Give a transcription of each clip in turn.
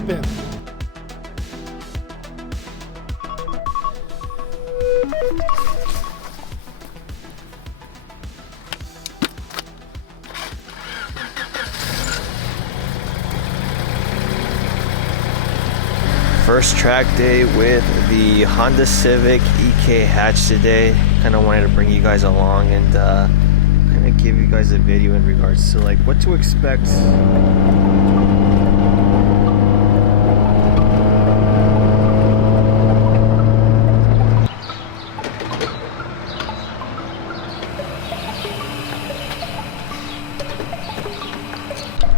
happen. First track day with the Honda Civic EK hatch today. Kind of wanted to bring you guys along and kind of give you guys a video in regards to like what to expect.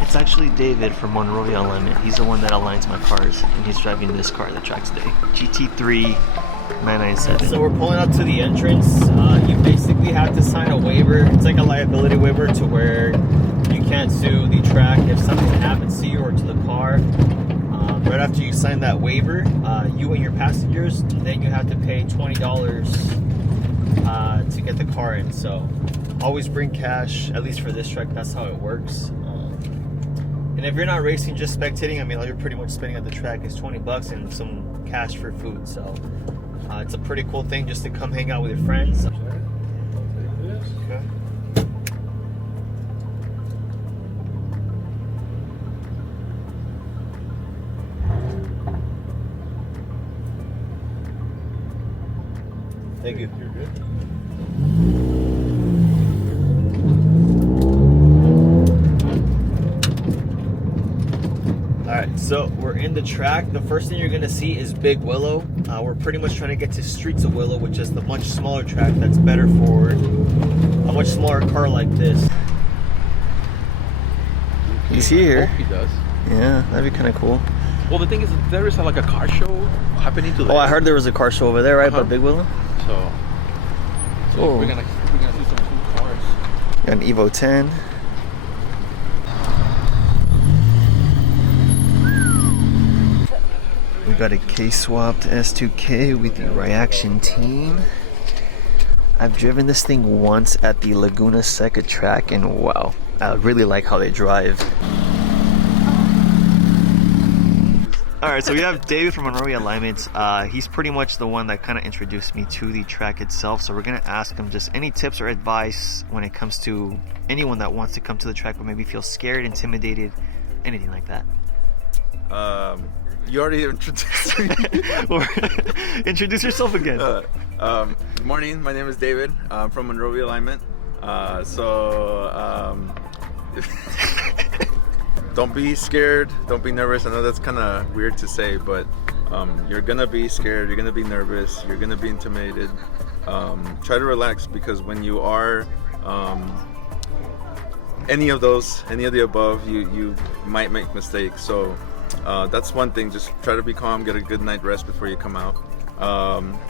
It's actually David from Monrovia Alignment. He's the one that aligns my cars, and he's driving this car at the track today. GT3 997. So we're pulling up to the entrance. You basically have to sign a waiver. It's like a liability waiver to where you can't sue the track if something happens to you or to the car. Right after you sign that waiver, you and your passengers, then you have to pay $20 to get the car in. So always bring cash, at least for this track. That's how it works. And if you're not racing, just spectating, I mean, all you're pretty much spending at the track is $20 and some cash for food. So it's a pretty cool thing just to come hang out with your friends. Okay. Thank you. You're good. Alright, so we're in the track. The first thing you're going to see is Big Willow. We're pretty much trying to get to Streets of Willow, which is the much smaller track that's better for a much smaller car like this. He's here. I hope he does. Yeah, that'd be kind of cool. Well, the thing is, there is like a car show happening today. Oh, I heard there was a car show over there, right? By Big Willow? So we're gonna see some cool cars. Got an Evo 10. We got a K-swapped S2K with the Reaction team. I've driven this thing once at the Laguna Seca track, and wow, I really like how they drive. Alright, so we have David from Monrovia Alignments. He's pretty much the one that kind of introduced me to the track itself. So we're going to ask him just any tips or advice when it comes to anyone that wants to come to the track or maybe feel scared, intimidated, anything like that. You already introduced me. Introduce yourself again. Good morning, my name is David. I'm from Monrovia Alignment. Don't be scared, don't be nervous. I know that's kind of weird to say, but you're gonna be scared, you're gonna be nervous, you're gonna be intimidated. Try to relax, because when you are any of the above, you might make mistakes. So that's one thing. Just try to be calm, get a good night rest before you come out.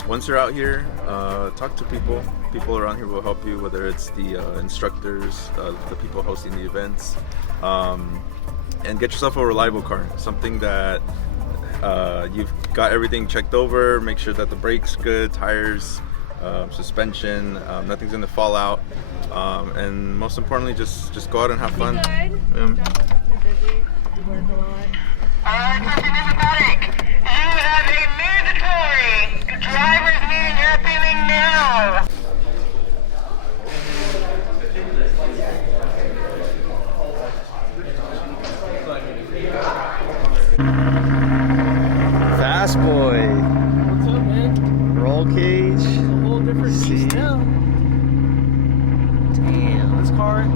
Once you're out here, talk to people. People around here will help you, whether it's the instructors, the people hosting the events. And get yourself a reliable car, something that you've got everything checked over. Make sure that the brakes good, tires, suspension, nothing's gonna fall out, and most importantly, just go out and have fun. Attention everybody, you have a mandatory driver's meeting happening now. Fast boy. What's up, man? Roll cage. It's a whole different beast now. Damn. This car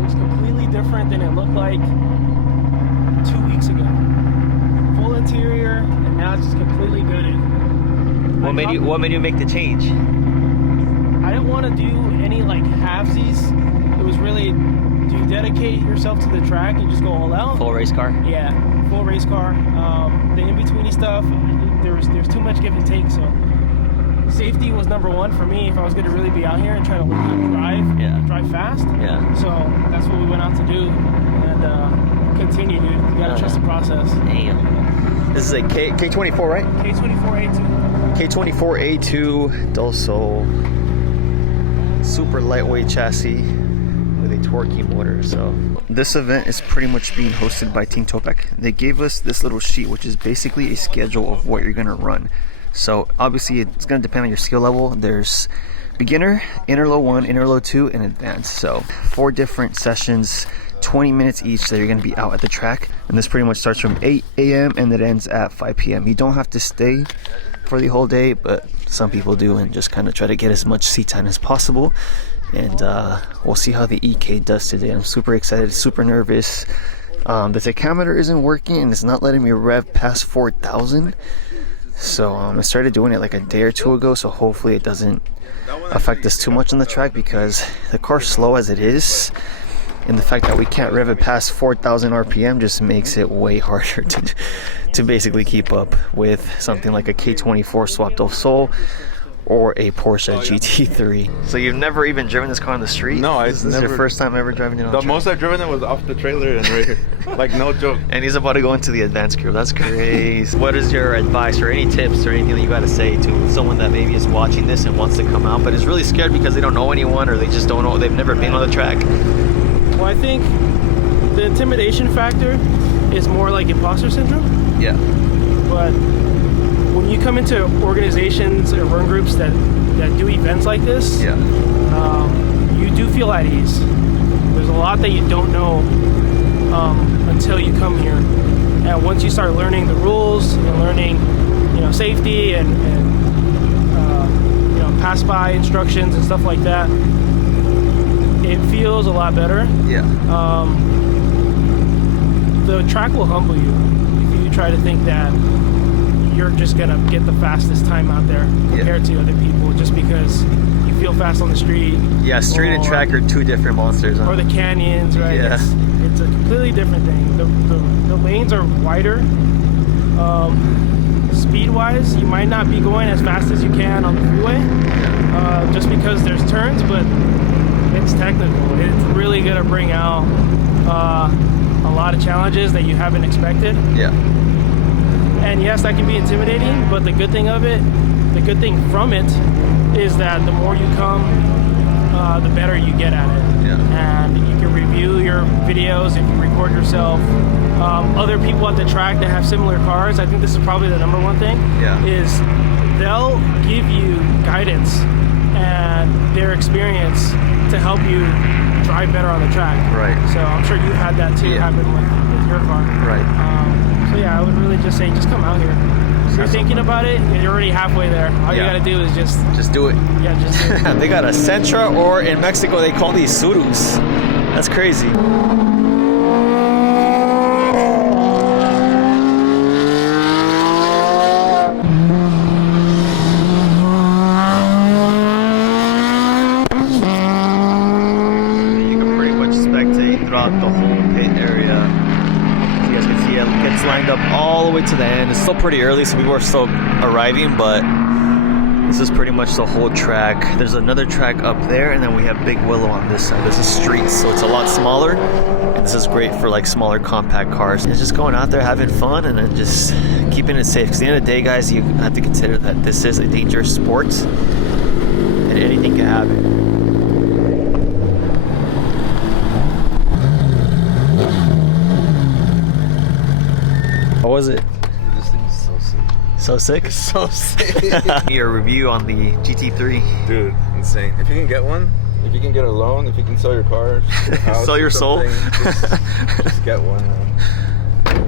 looks completely different than it looked like 2 weeks ago. Full interior, and now it's just completely gutted. What made you make the change? I didn't want to do any like halvesies. It was really, do you dedicate yourself to the track and just go all out? Full race car? Yeah, full race car. The in-betweeny stuff, there's too much give and take, so safety was number one for me if I was going to really be out here and try to learn how to drive fast. Yeah. So that's what we went out to do, and continue, dude. You gotta trust the process. Damn. This is a K24, right? K24A2. K24A2 Dulso. Super lightweight chassis with a torquey motor. So this event is pretty much being hosted by Team Topek. They gave us this little sheet, which is basically a schedule of what you're gonna run. So obviously it's gonna depend on your skill level. There's beginner, interlow 1, interlow 2, and advanced. So 4 different sessions, 20 minutes each, that you're going to be out at the track. And this pretty much starts from 8 a.m. and it ends at 5 p.m. You don't have to stay for the whole day, but some people do and just kind of try to get as much seat time as possible. And we'll see how the EK does today. I'm super excited, super nervous. The tachometer isn't working and it's not letting me rev past 4,000. So I started doing it like a day or two ago, so hopefully it doesn't affect us too much on the track, because the car's slow as it is, and the fact that we can't rev it past 4,000 RPM just makes it way harder to basically keep up with something like a K24 swapped off Soul or a Porsche GT3. So you've never even driven this car on the street? No, This is your first time ever driving it on the The track? most I've driven it was off the trailer and right here. Like, no joke. And he's about to go into the advanced group. That's crazy. What is your advice or any tips or anything that you got to say to someone that maybe is watching this and wants to come out but is really scared because they don't know anyone or they just don't know, they've never been on the track? Well, I think the intimidation factor is more like imposter syndrome. Yeah. But when you come into organizations or run groups that do events like this, Yeah. You do feel at ease. There's a lot that you don't know until you come here, and once you start learning the rules and learning, safety and pass by instructions and stuff like that, it feels a lot better. Yeah. The track will humble you if you try to think that you're just gonna get the fastest time out there compared to other people just because you feel fast on the street. Yeah, street and track are two different monsters. Huh? Or the canyons, right? Yeah. It's a completely different thing. The lanes are wider. Speed-wise, you might not be going as fast as you can on the freeway, just because there's turns, but it's technical. It's really gonna bring out a lot of challenges that you haven't expected. Yeah. And yes, that can be intimidating, but the good thing from it is that the more you come, the better you get at it. Yeah. And you can review your videos if you record yourself. Other people at the track that have similar cars, I think this is probably the number one thing, is they'll give you guidance and their experience to help you drive better on the track. Right. So I'm sure you've had that too happen with your car. Right. So yeah, I would really just say, just come out here. If you're thinking about it, you're already halfway there. All you gotta do is just do it. Yeah, just do it. They got a Sentra, or in Mexico they call these Surus. That's crazy. Throughout the whole pit area. As you guys can see, it gets lined up all the way to the end. It's still pretty early, so people are still arriving, but this is pretty much the whole track. There's another track up there, and then we have Big Willow on this side. This is streets, so it's a lot smaller, and this is great for like smaller compact cars. It's just going out there having fun and then just keeping it safe, because at the end of the day, guys, you have to consider that this is a dangerous sport and anything can happen. What was it? This thing is so sick. So sick? So sick. Your review on the GT3. Dude, insane. If you can get one, if you can get a loan, if you can sell your car, sell your soul, just get one.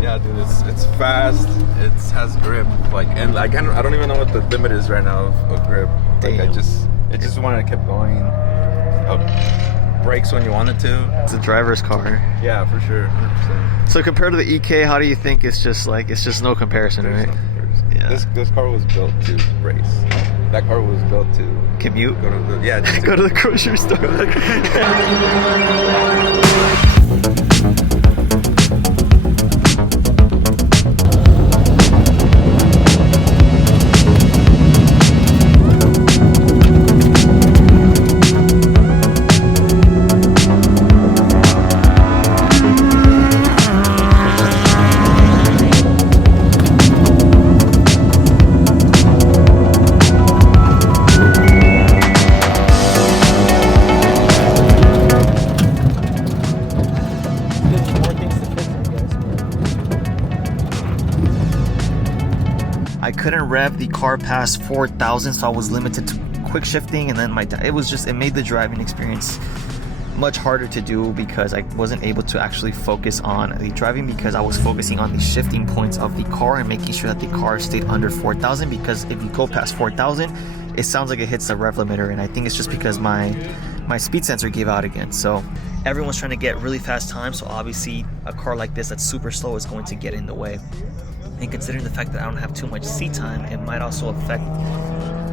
Yeah, dude, it's fast. It has grip. And I don't even know what the limit is right now of grip. Like, it just wanted to keep going. Brakes when you want it to. It's a driver's car. Yeah, for sure, 100%. So compared to the EK, how do you think it's just no comparison, There's right? no comparison. Yeah. This car was built to race. That car was built to commute. Go to the go to the grocery store. rev the car past 4,000, so I was limited to quick shifting, and then it made the driving experience much harder to do because I wasn't able to actually focus on the driving because I was focusing on the shifting points of the car and making sure that the car stayed under 4,000, because if you go past 4,000 it sounds like it hits the rev limiter, and I think it's just because my speed sensor gave out again. So everyone's trying to get really fast time, so obviously a car like this that's super slow is going to get in the way. And considering the fact that I don't have too much seat time, it might also affect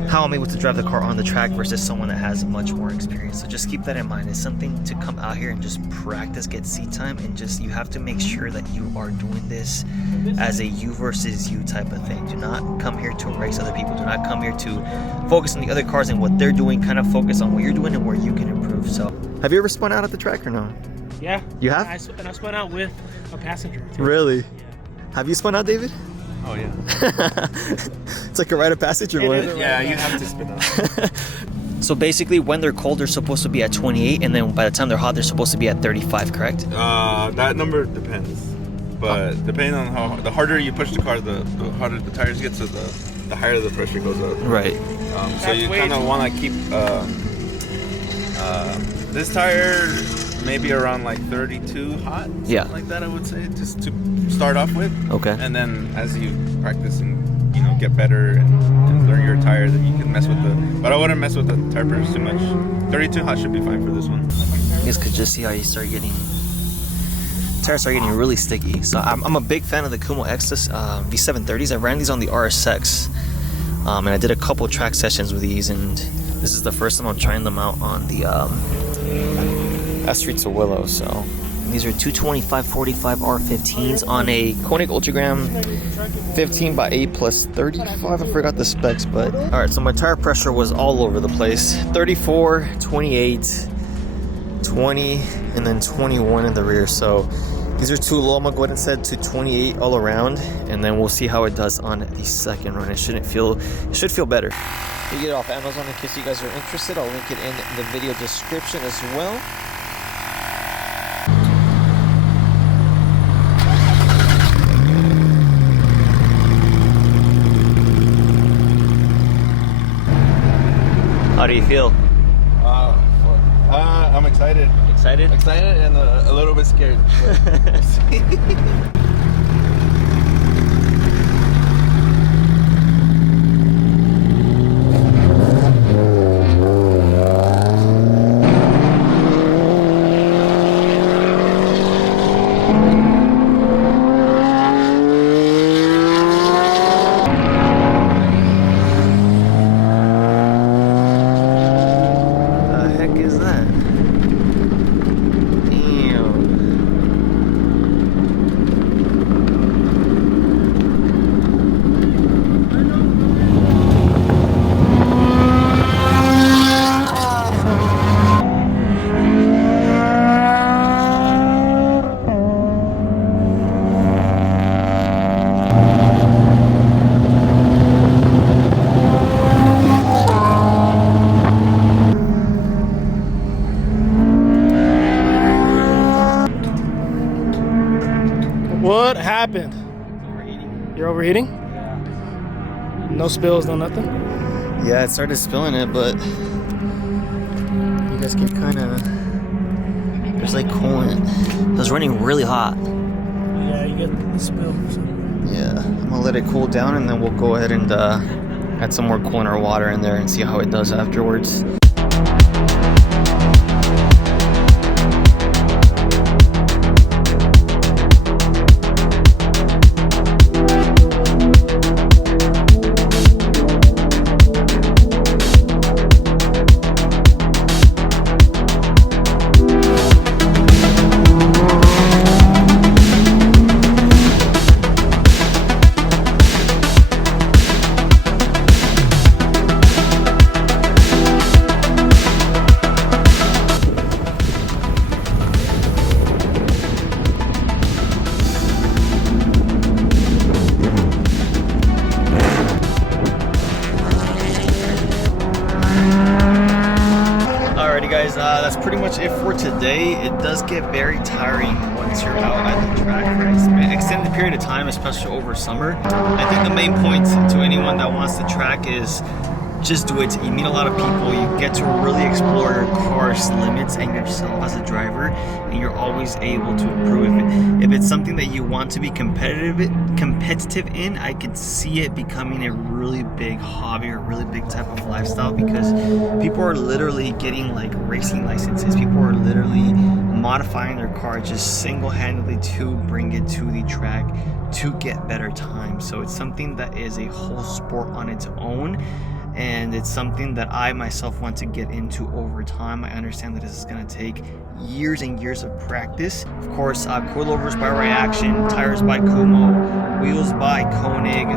how I'm able to drive the car on the track versus someone that has much more experience. So just keep that in mind. It's something to come out here and just practice, get seat time, and just you have to make sure that you are doing this as a you versus you type of thing. Do not come here to race other people. Do not come here to focus on the other cars and what they're doing. Kind of focus on what you're doing and where you can improve. So have you ever spun out at the track or no? Yeah. You have? And I spun out with a passenger too. Really? Yeah. Have you spun out, David? Oh yeah. It's like a rite of passage or what? Yeah, you have to spin out. So basically when they're cold they're supposed to be at 28, and then by the time they're hot they're supposed to be at 35, correct? That number depends. But depending on how the harder you push the car, the harder the tires get, so the higher the pressure goes up. Right. So you kind of want to keep this tire maybe around like 32 hot, yeah, like that I would say, just to start off with. Okay. And then as you practice and get better and learn your tire, then you can mess with but I wouldn't mess with the tire pressure too much. 32 hot should be fine for this one. You guys could just see how tires start getting really sticky. So I'm a big fan of the Kumo X's V730s. I ran these on the RSX, and I did a couple track sessions with these, and this is the first time I'm trying them out on the Streets of Willow. So these are 225/45 R15s on a Koenig Ultragram 15x8 plus 35. I forgot the specs, but all right. So my tire pressure was all over the place: 34, 28, 20, and then 21 in the rear. So these are too low. I'm gonna go ahead and set to 28 all around, and then we'll see how it does on the second run. It should feel better. You get it off Amazon in case you guys are interested. I'll link it in the video description as well. How do you feel? I'm excited. Excited? Excited and a little bit scared. What happened? You're overheating? No spills, no nothing? Yeah, it started spilling it, but you guys can kind of, there's like coolant. It was running really hot. Yeah, you get the spill. Yeah, I'm gonna let it cool down, and then we'll go ahead and add some more coolant or water in there and see how it does afterwards. Alrighty guys, that's pretty much it for today. It does get very tiring once you're out at the track for an extended period of time, especially over summer. I think the main point to anyone that wants to track is just do it. You meet a lot of people, you get to really explore your car's limits and yourself as a driver, and you're always able to improve. If it's something that you want to be competitive in, I could see it becoming a really big hobby or really big type of lifestyle, because people are literally getting like racing licenses. People are literally modifying their car just single-handedly to bring it to the track to get better time. So it's something that is a whole sport on its own, and it's something that I myself want to get into over time. I understand that this is going to take years and years of practice. Of course, coilovers by Right Action, tires by Kumo, wheels by Koenig,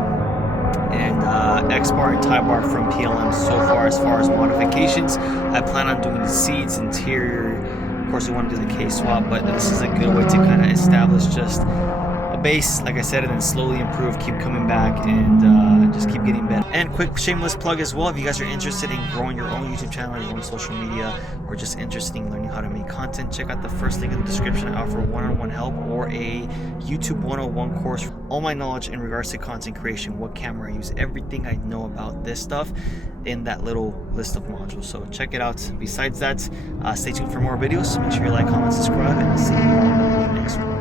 and X-Bar and tie-bar from PLM. So far as modifications, I plan on doing the seats, interior. Of course, we want to do the case swap, but this is a good way to kind of establish just a base, like I said, and then slowly improve, keep coming back, and just keep getting better. And quick shameless plug as well, if you guys are interested in growing your own YouTube channel, your own social media, or just interested in learning how to make content, check out the first link in the description. I offer one-on-one help or a YouTube 101 course. All my knowledge in regards to content creation, what camera I use, everything I know about this stuff in that little list of modules. So check it out. Besides that, stay tuned for more videos. Make sure you like, comment, subscribe, and I'll see you in the next one.